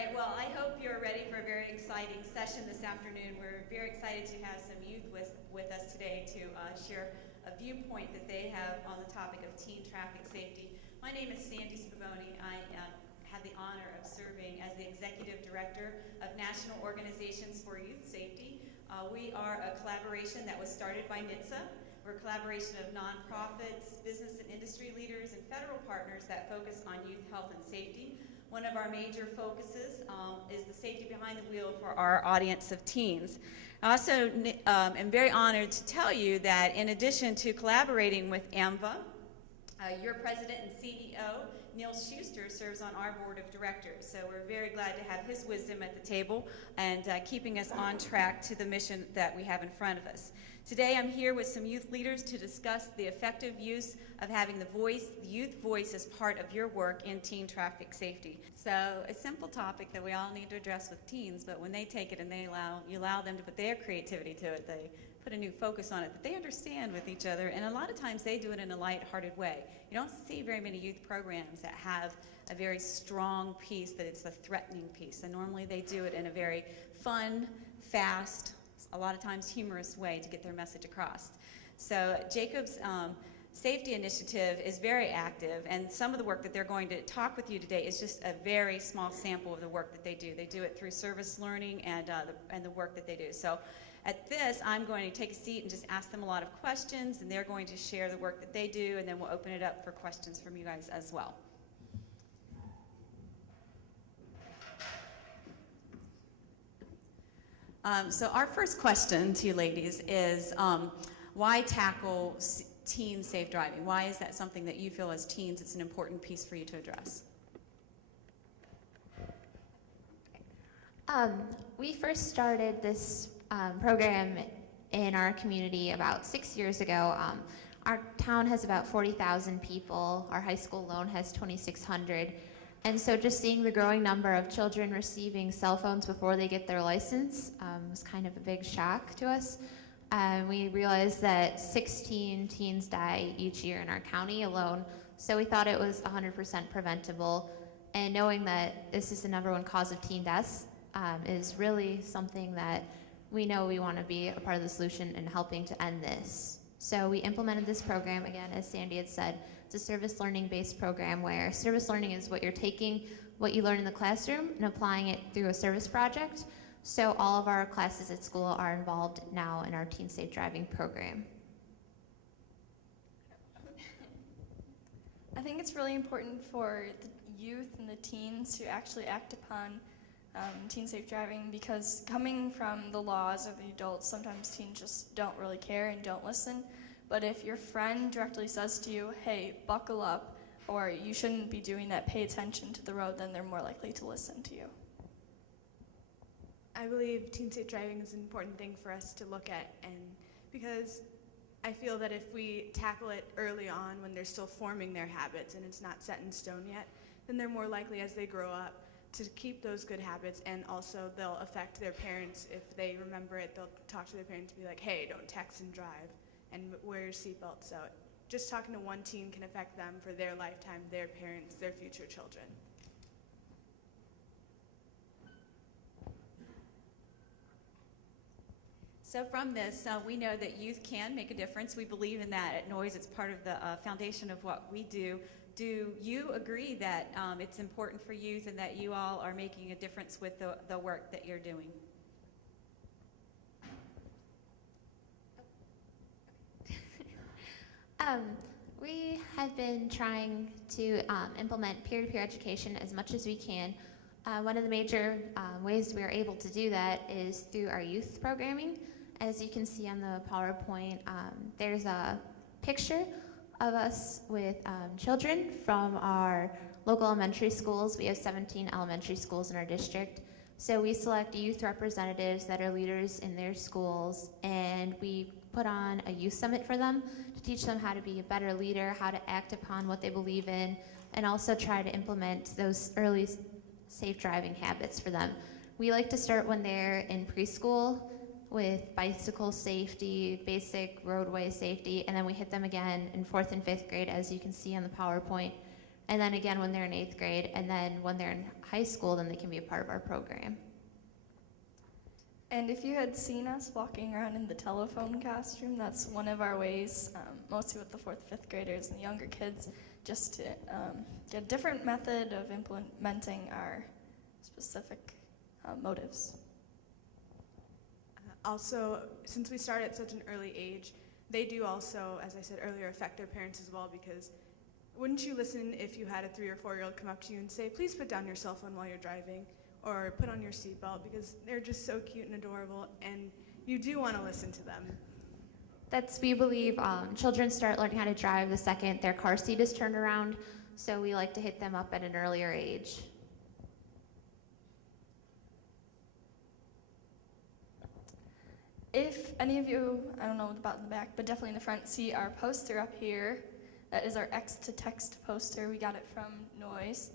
right, well, I hope you're ready for a very exciting session this afternoon. We're very excited to have some youth with us today to share a viewpoint that they have on the topic of teen traffic safety. My name is Sandy Spavoni. I have the honor of serving as the Executive Director of National Organizations for Youth Safety. We are a collaboration that was started by NHTSA. We're a collaboration of nonprofits, business and industry leaders, and federal partners that focus on youth health and safety. One of our major focuses is the safety behind the wheel for our audience of teens. I also am very honored to tell you that in addition to collaborating with AMVA, your president and CEO, Neil Schuster, serves on our board of directors. So we're very glad to have his wisdom at the table and keeping us on track to the mission that we have in front of us. Today I'm here with some youth leaders to discuss the effective use of having the youth voice as part of your work in teen traffic safety. So a simple topic that we all need to address with teens, but when they take it and you allow them to put their creativity to it, they put a new focus on it that they understand with each other, and a lot of times they do it in a lighthearted way. You don't see very many youth programs that have a very strong piece that it's a threatening piece, and normally they do it in a very fun, fast, a lot of times humorous way to get their message across. So Jacob's safety initiative is very active, and some of the work that they're going to talk with you today is just a very small sample of the work that they do. They do it through service learning and the work that they do. So at this, I'm going to take a seat and just ask them a lot of questions, and they're going to share the work that they do, and then we'll open it up for questions from you guys as well. So our first question to you ladies is, why tackle teen safe driving? Why is that something that you feel as teens it's an important piece for you to address? We first started this program in our community about 6 years ago. Our town has about 40,000 people. Our high school alone has 2,600. And so just seeing the growing number of children receiving cell phones before they get their license was kind of a big shock to us. We realized that 16 teens die each year in our county alone, so we thought it was 100% preventable. And knowing that this is the #1 cause of teen deaths is really something that we know we want to be a part of the solution in helping to end this. So we implemented this program, again, as Sandy had said. It's a service learning based program where service learning is what you're taking, what you learn in the classroom, and applying it through a service project. So all of our classes at school are involved now in our Teen Safe Driving program. I think it's really important for the youth and the teens to actually act upon teen safe driving, because coming from the laws of the adults, sometimes teens just don't really care and don't listen. But if your friend directly says to you, hey, buckle up, or you shouldn't be doing that, pay attention to the road, then they're more likely to listen to you. I believe teen safe driving is an important thing for us to look at, and because I feel that if we tackle it early on when they're still forming their habits and it's not set in stone yet, then they're more likely as they grow up to keep those good habits, and also they'll affect their parents. If they remember it, they'll talk to their parents and be like, hey, don't text and drive, and wear your seatbelt. So just talking to one teen can affect them for their lifetime, their parents, their future children. So from this, we know that youth can make a difference. We believe in that at Noise. It's part of the foundation of what we do. Do you agree that it's important for youth and that you all are making a difference with the work that you're doing? We have been trying to implement peer-to-peer education as much as we can. One of the major ways we are able to do that is through our youth programming. As you can see on the PowerPoint, there's a picture of us with children from our local elementary schools. We have 17 elementary schools in our district. So we select youth representatives that are leaders in their schools, and we put on a youth summit for them to teach them how to be a better leader, how to act upon what they believe in, and also try to implement those early safe driving habits for them. We like to start when they're in preschool with bicycle safety, basic roadway safety, and then we hit them again in 4th and 5th grade, as you can see on the PowerPoint. and then again when they're in 8th grade, and then when they're in high school, then they can be a part of our program. And if you had seen us walking around in the telephone costume, that's one of our ways, mostly with the 4th, 5th graders and the younger kids, just to get a different method of implementing our specific motives. Also, since we start at such an early age, they do also, as I said earlier, affect their parents as well, because wouldn't you listen if you had a 3 or 4-year-old come up to you and say, please put down your cell phone while you're driving, or put on your seatbelt, because they're just so cute and adorable, and you do want to listen to them. We believe children start learning how to drive the second their car seat is turned around, so we like to hit them up at an earlier age. If any of you, I don't know about in the back, but definitely in the front, see our poster up here, that is our X to Text poster. We got it from Noise.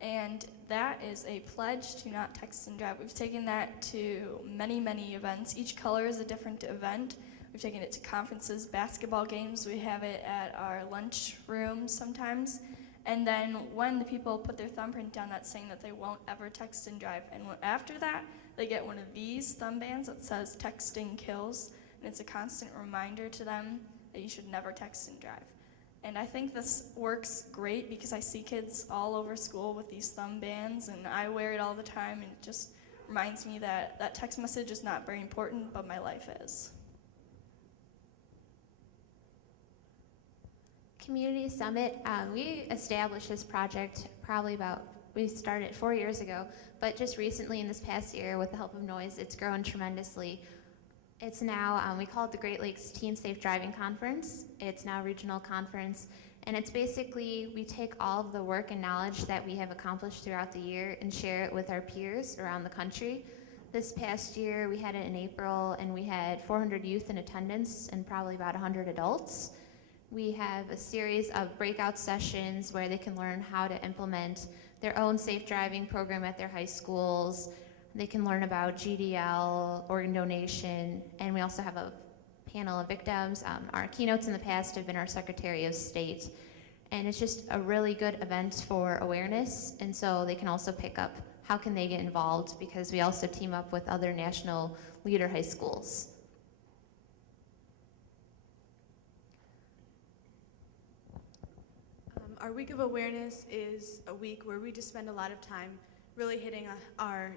And that is a pledge to not text and drive. We've taken that to many, many events. Each color is a different event. We've taken it to conferences, basketball games. We have it at our lunch rooms sometimes. And then when the people put their thumbprint down, that's saying that they won't ever text and drive. And after that, they get one of these thumb bands that says texting kills. And it's a constant reminder to them that you should never text and drive. And I think this works great because I see kids all over school with these thumb bands, and I wear it all the time, and it just reminds me that that text message is not very important, but my life is. Community Summit, we established this project we started 4 years ago, but just recently in this past year with the help of Noise, it's grown tremendously. It's now, we call it the Great Lakes Teen Safe Driving Conference. It's now a regional conference, and it's basically, we take all of the work and knowledge that we have accomplished throughout the year and share it with our peers around the country. This past year, we had it in April, and we had 400 youth in attendance and probably about 100 adults. We have a series of breakout sessions where they can learn how to implement their own safe driving program at their high schools. They can learn about GDL, organ donation, and we also have a panel of victims. Our keynotes in the past have been our Secretary of State, and it's just a really good event for awareness, and so they can also pick up how can they get involved, because we also team up with other national leader high schools. Our Week of Awareness is a week where we just spend a lot of time really hitting our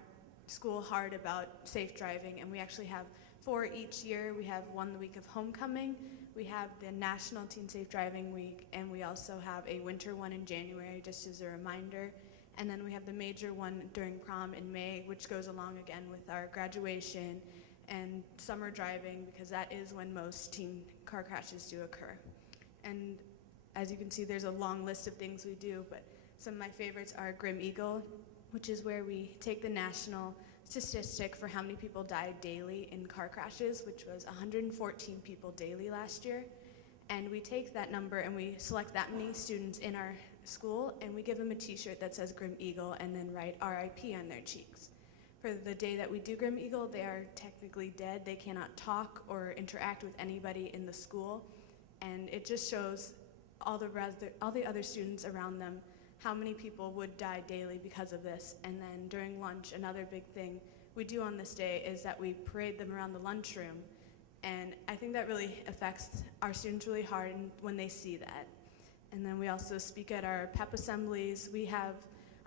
school hard about safe driving, and we actually have 4 each year. We have one the week of homecoming, we have the National Teen Safe Driving Week, and we also have a winter one in January, just as a reminder. And then we have the major one during prom in May, which goes along again with our graduation and summer driving, because that is when most teen car crashes do occur. And as you can see, there's a long list of things we do, but some of my favorites are Grim Eagle, which is where we take the national statistic for how many people died daily in car crashes, which was 114 people daily last year. And we take that number and we select that many students in our school, and we give them a t-shirt that says Grim Eagle and then write RIP on their cheeks. For the day that we do Grim Eagle, they are technically dead. They cannot talk or interact with anybody in the school. And it just shows all the other students around them how many people would die daily because of this. And then during lunch, another big thing we do on this day is that we parade them around the lunchroom. And I think that really affects our students really hard when they see that. And then we also speak at our PEP assemblies. We have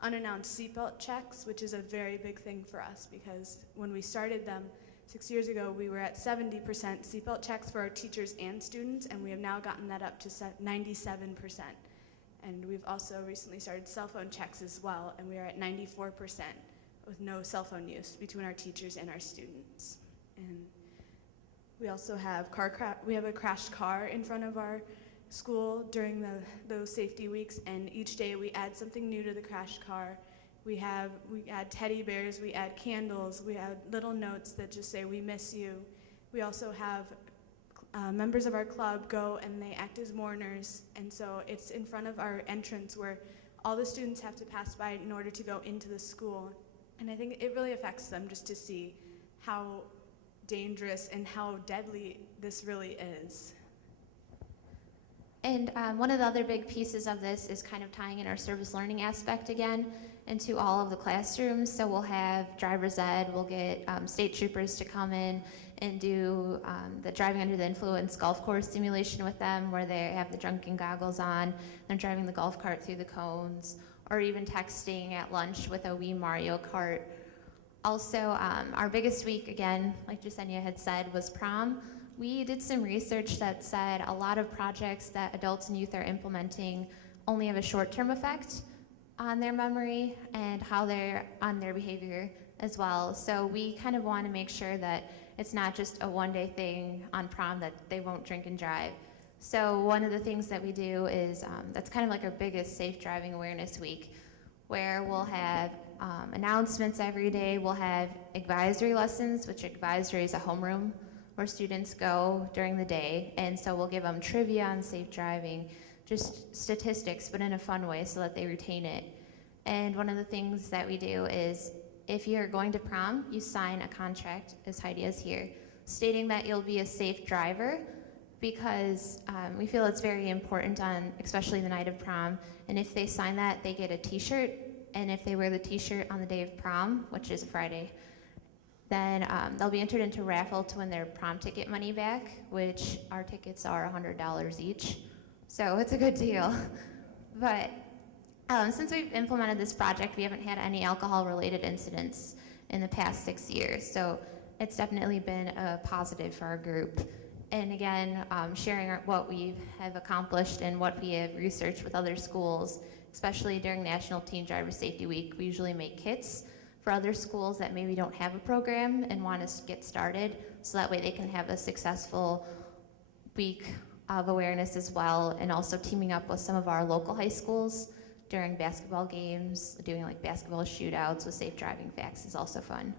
unannounced seatbelt checks, which is a very big thing for us, because when we started them 6 years ago, we were at 70% seatbelt checks for our teachers and students, and we have now gotten that up to 97%. And we've also recently started cell phone checks as well, and we are at 94% with no cell phone use between our teachers and our students. And we also have we have a crashed car in front of our school during those safety weeks, and each day we add something new to the crashed car. We add teddy bears, we add candles, we add little notes that just say, "We miss you." We also have members of our club go and they act as mourners, and so it's in front of our entrance where all the students have to pass by in order to go into the school. And I think it really affects them just to see how dangerous and how deadly this really is. And one of the other big pieces of this is kind of tying in our service learning aspect again into all of the classrooms. So we'll have driver's ed, we'll get state troopers to come in and do the driving under the influence golf course simulation with them, where they have the drunken goggles on, they're driving the golf cart through the cones, or even texting at lunch with a Wii Mario Kart. Also, our biggest week, again, like Jasenia had said, was prom. We did some research that said a lot of projects that adults and youth are implementing only have a short-term effect on their memory and how they're on their behavior as well. So we kind of want to make sure that it's not just a one-day thing on prom that they won't drink and drive. So one of the things that we do is, that's kind of like our biggest safe driving awareness week, where we'll have announcements every day. We'll have advisory lessons, which advisory is a homeroom where students go during the day. And so we'll give them trivia on safe driving, just statistics, but in a fun way so that they retain it. And one of the things that we do is, if you're going to prom, you sign a contract, as Heidi is here, stating that you'll be a safe driver, because we feel it's very important on, especially the night of prom. And if they sign that, they get a t-shirt. And if they wear the t-shirt on the day of prom, which is a Friday, then they'll be entered into a raffle to win their prom ticket money back, which our tickets are $100 each. So it's a good deal. But since we've implemented this project, we haven't had any alcohol-related incidents in the past 6 years. So it's definitely been a positive for our group. And again, sharing what we have accomplished and what we have researched with other schools, especially during National Teen Driver Safety Week. We usually make kits for other schools that maybe don't have a program and want to get started, so that way they can have a successful week of awareness as well, and also teaming up with some of our local high schools during basketball games, doing like basketball shootouts with safe driving facts is also fun.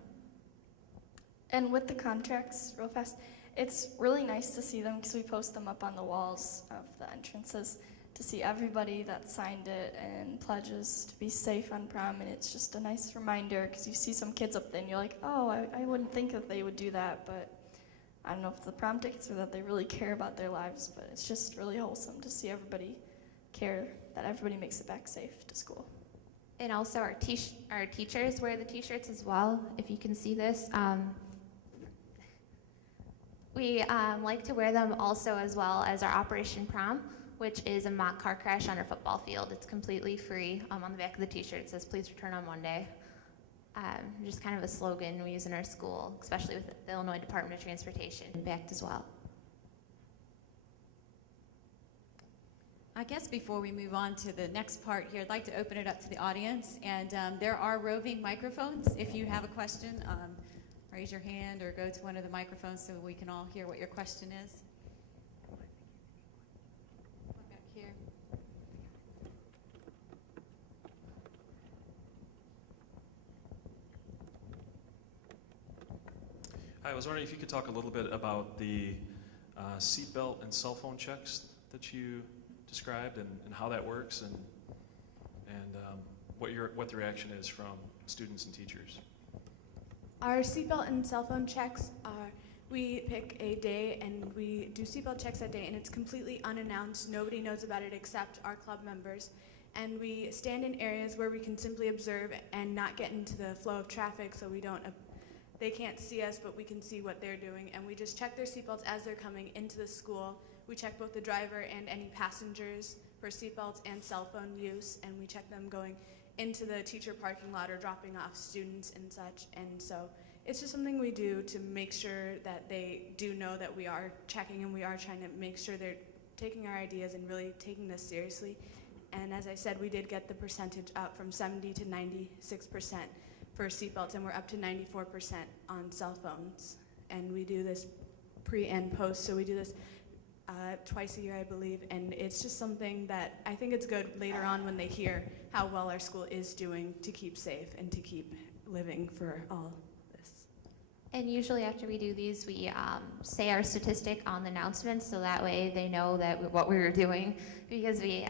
And with the contracts, real fast, it's really nice to see them because we post them up on the walls of the entrances to see everybody that signed it and pledges to be safe on prom. And it's just a nice reminder because you see some kids up there and you're like, oh, I wouldn't think that they would do that, but I don't know if the prom tickets or that they really care about their lives, but it's just really wholesome to see everybody care that everybody makes it back safe to school. And also our teachers wear the t-shirts as well, if you can see this. We like to wear them also as well as our Operation Prom, which is a mock car crash on our football field. It's completely free. On the back of the t-shirt it says, please return on Monday. Just kind of a slogan we use in our school, especially with the Illinois Department of Transportation, backed as well. I guess before we move on to the next part here, I'd like to open it up to the audience. And there are roving microphones. If you have a question, raise your hand or go to one of the microphones so we can all hear what your question is. One back here. Hi, I was wondering if you could talk a little bit about the seatbelt and cell phone checks that you described, and how that works, and what the reaction is from students and teachers. Our seatbelt and cell phone checks are, we pick a day and we do seatbelt checks that day, and it's completely unannounced. Nobody knows about it except our club members. And we stand in areas where we can simply observe and not get into the flow of traffic, so we don't, they can't see us, but we can see what they're doing. And we just check their seatbelts as they're coming into the school. We check both the driver and any passengers for seatbelts and cell phone use, and we check them going into the teacher parking lot or dropping off students and such. And so it's just something we do to make sure that they do know that we are checking, and we are trying to make sure they're taking our ideas and really taking this seriously. And as I said, we did get the percentage up from 70 to 96% for seatbelts, and we're up to 94% on cell phones. And we do this pre and post, so we do this twice a year, I believe, and it's just something that I think it's good later on when they hear how well our school is doing to keep safe and to keep living for all this. And usually after we do these, we say our statistic on the announcements, so that way they know that what we were doing, because we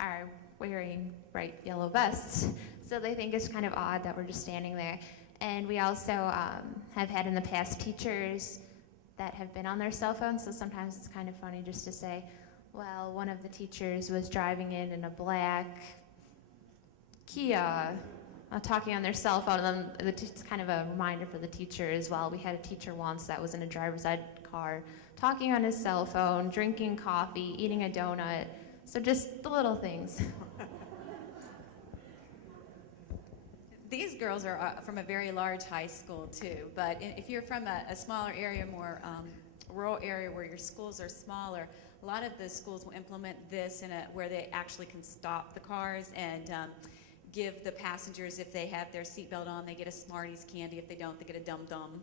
are wearing bright yellow vests, so they think it's kind of odd that we're just standing there. And we also have had in the past teachers that have been on their cell phones, so sometimes it's kind of funny just to say, Well, one of the teachers was driving in a black Kia, talking on their cell phone, and then it's kind of a reminder for the teacher as well. We had a teacher once that was in a driver's side car, talking on his cell phone, drinking coffee, eating a donut. So just the little things. These girls are from a very large high school too, but if you're from a smaller area, more rural area where your schools are smaller, a lot of the schools will implement this where they actually can stop the cars and give the passengers, if they have their seatbelt on, they get a Smarties candy. If they don't, they get a Dum Dum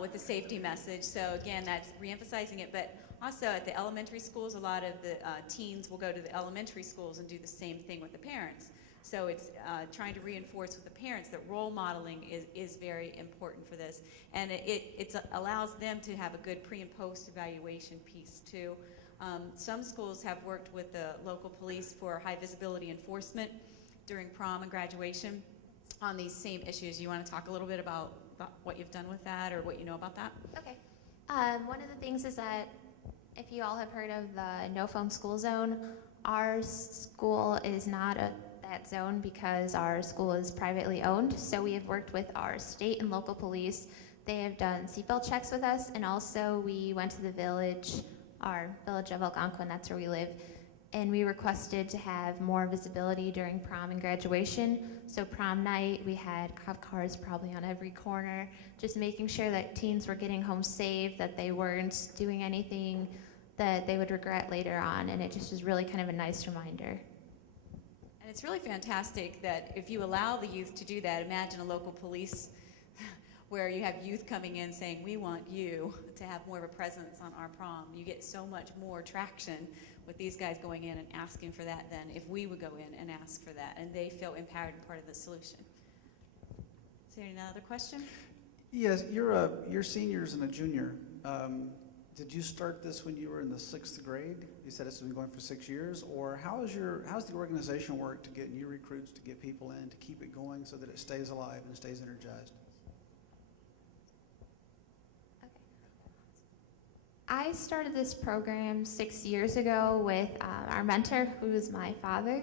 with a safety message. So again, that's reemphasizing it. But also at the elementary schools, a lot of the teens will go to the elementary schools and do the same thing with the parents. So it's trying to reinforce with the parents that role modeling is very important for this. And it allows them to have a good pre and post evaluation piece too. Some schools have worked with the local police for high visibility enforcement during prom and graduation on these same issues. You want to talk a little bit about what you've done with that or what you know about that? Okay. One of the things is that if you all have heard of the no phone school zone, our school is not that zone because our school is privately owned. So we have worked with our state and local police. They have done seatbelt checks with us, and also we went to the village, our village of Algonquin, that's where we live, and we requested to have more visibility during prom and graduation. So prom night, we had cop cars probably on every corner, just making sure that teens were getting home safe, that they weren't doing anything that they would regret later on, and it just was really kind of a nice reminder. And it's really fantastic that if you allow the youth to do that, imagine a local police where you have youth coming in saying, we want you to have more of a presence on our prom. You get so much more traction with these guys going in and asking for that than if we would go in and ask for that, and they feel empowered and part of the solution. Is there another question? Yes, you're seniors and a junior. Did you start this when you were in the 6th grade? You said it's been going for 6 years, or how's the organization work to get new recruits, to get people in, to keep it going so that it stays alive and stays energized? I started this program 6 years ago with our mentor, who is my father,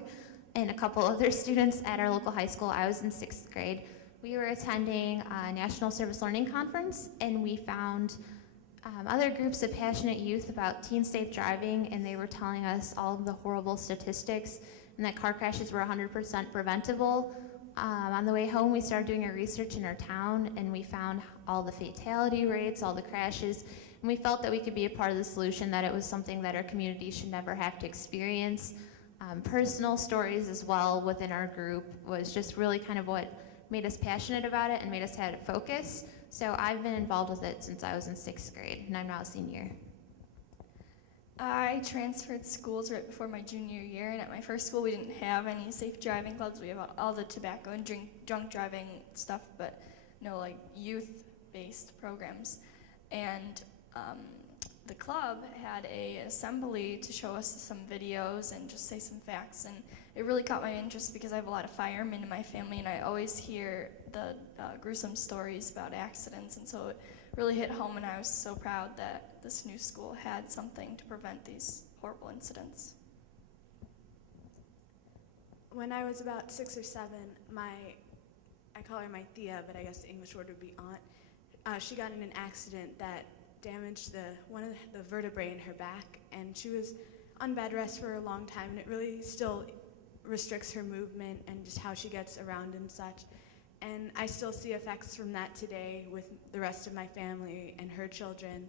and a couple other students at our local high school. I was in 6th grade. We were attending a National Service Learning Conference, and we found other groups of passionate youth about teen safe driving, and they were telling us all of the horrible statistics and that car crashes were 100% preventable. On the way home, we started doing our research in our town, and we found all the fatality rates, all the crashes, and we felt that we could be a part of the solution, that it was something that our community should never have to experience. Personal stories as well within our group was just really kind of what made us passionate about it and made us have a focus. So I've been involved with it since I was in 6th grade, and I'm now a senior. I transferred schools right before my junior year, and at my first school we didn't have any safe driving clubs. We have all the tobacco and drunk driving stuff, but no like youth-based programs. And the club had a assembly to show us some videos and just say some facts, and it really caught my interest because I have a lot of firemen in my family, and I always hear the gruesome stories about accidents, and so it really hit home, and I was so proud that this new school had something to prevent these horrible incidents. When I was about 6 or 7, I call her my Thea, but I guess the English word would be aunt. She got in an accident that damaged one of the vertebrae in her back, and she was on bed rest for a long time, and it really still restricts her movement and just how she gets around and such. And I still see effects from that today with the rest of my family and her children.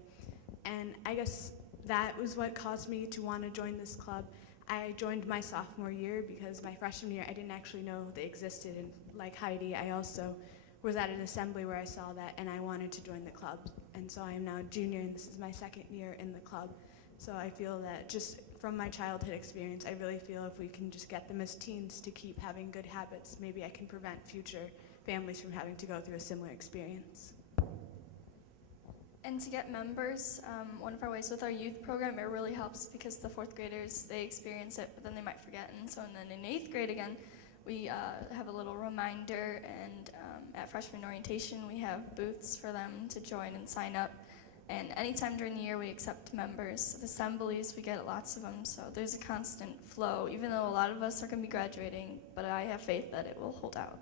And I guess that was what caused me to want to join this club. I joined my sophomore year because my freshman year I didn't actually know they existed. And like Heidi, I also was at an assembly where I saw that, and I wanted to join the club. And so I am now a junior, and this is my 2nd year in the club. So I feel that just from my childhood experience, I really feel if we can just get them as teens to keep having good habits, maybe I can prevent future families from having to go through a similar experience. And to get members, one of our ways with our youth program, it really helps because the 4th graders, they experience it, but then they might forget. And so then in 8th grade again, we have a little reminder, and at freshman orientation, we have booths for them to join and sign up. And anytime during the year we accept members of assemblies, we get lots of them, so there's a constant flow, even though a lot of us are going to be graduating, but I have faith that it will hold out.